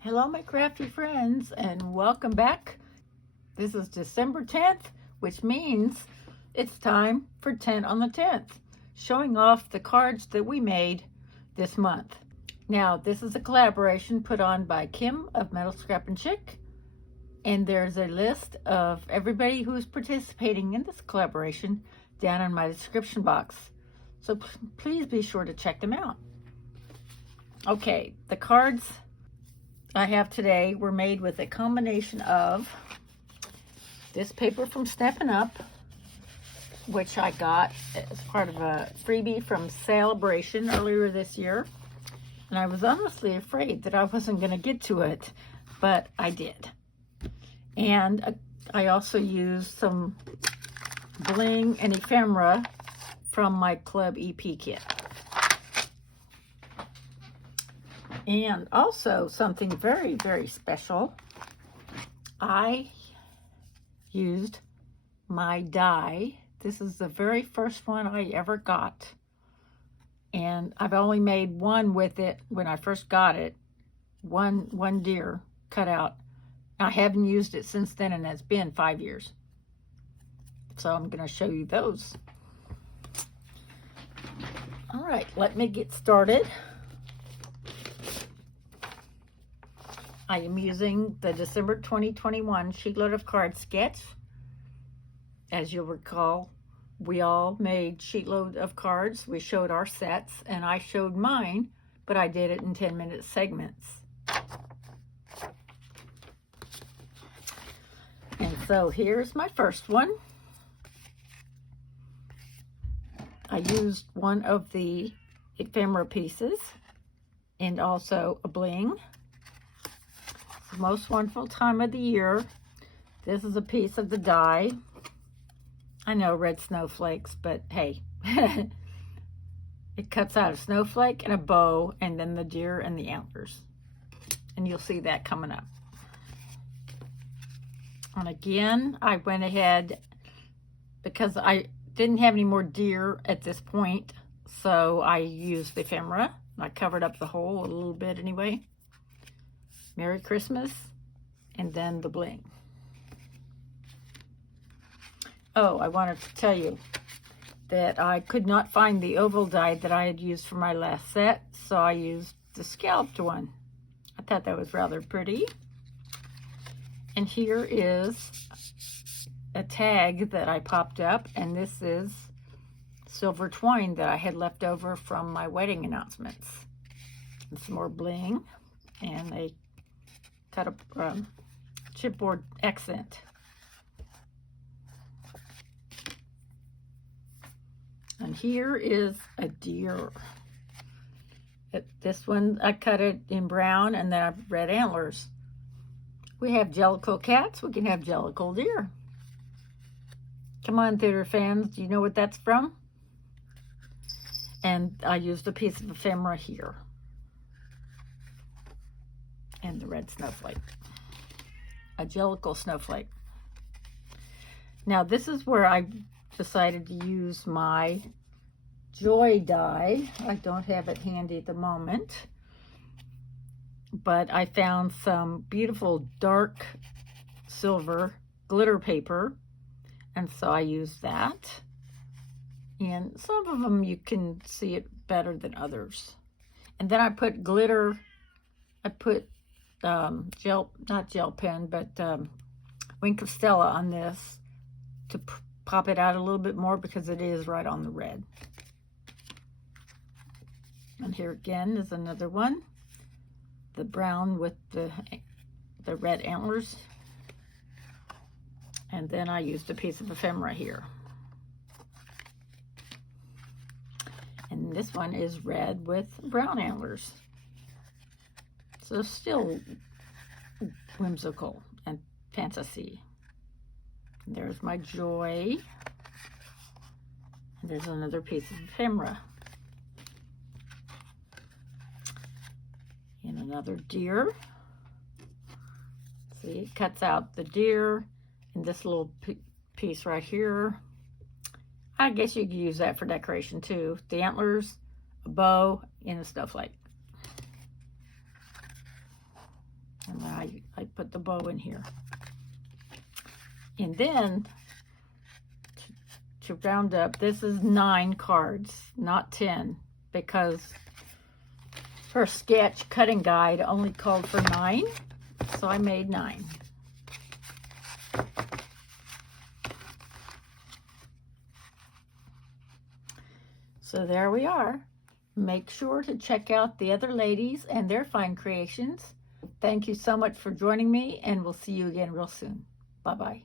Hello, my crafty friends, and welcome back. This is December 10th, which means it's time for 10 on the 10th, showing off the cards that we made this month. Now, this is a collaboration put on by Kim of Metal Scrap and Chick, and there's a list of everybody who's participating in this collaboration down in my description box. So please be sure to check them out. Okay, the cards I have today were made with a combination of this paper from Steppin' Up, which I got as part of a freebie from Celebration earlier this year. And I was honestly afraid that I wasn't going to get to it, but I did. And I also used some bling and ephemera from my Club EP kit. And also something very, very special, I used my die. This is the very first one I ever got. And I've only made one with it when I first got it. One deer cut out. I haven't used it since then, and it's been 5 years. So I'm going to show you those. All right, let me get started. I am using the December 2021 sheetload of cards sketch. As you'll recall, we all made sheetload of cards. We showed our sets, and I showed mine, but I did it in 10-minute segments. And so here's my first one. I used one of the ephemera pieces and also a bling. Most wonderful time of the year. This is a piece of the die. I know, red snowflakes, but hey. It cuts out a snowflake and a bow, and then the deer and the antlers. And you'll see that coming up. And again, I went ahead, because I didn't have any more deer at this point, so I used the ephemera. I covered up the hole a little bit anyway. Merry Christmas, and then the bling. Oh, I wanted to tell you that I could not find the oval die that I had used for my last set, so I used the scalloped one. I thought that was rather pretty. And here is a tag that I popped up, and this is silver twine that I had left over from my wedding announcements. And some more bling, and a cut a chipboard accent. And here is a deer. This one, I cut it in brown, and then I have red antlers. We have Jellicle cats, we can have Jellicle deer. Come on, theater fans, do you know what that's from? And I used a piece of ephemera here. And the red snowflake, a Jellicle snowflake. Now this is where I decided to use my joy die. I don't have it handy at the moment, but I found some beautiful dark silver glitter paper, and so I used that. And some of them you can see it better than others. And then I put glitter, I put not gel pen, but Wink of Stella on this to pop it out a little bit more, because it is right on the red. And here again is another one, the brown with the red antlers. And then I used a piece of ephemera here. And this one is red with brown antlers. So still whimsical and fantasy. And there's my joy. And there's another piece of ephemera. And another deer. See, it cuts out the deer and this little piece right here. I guess you could use that for decoration too. The antlers, a bow, and a snowflake. I put the bow in here. And then to round up, this is 9 cards, not 10, because her sketch cutting guide only called for 9, so I made 9. So there we are. Make sure to check out the other ladies and their fine creations. Thank you so much for joining me, and we'll see you again real soon. Bye-bye.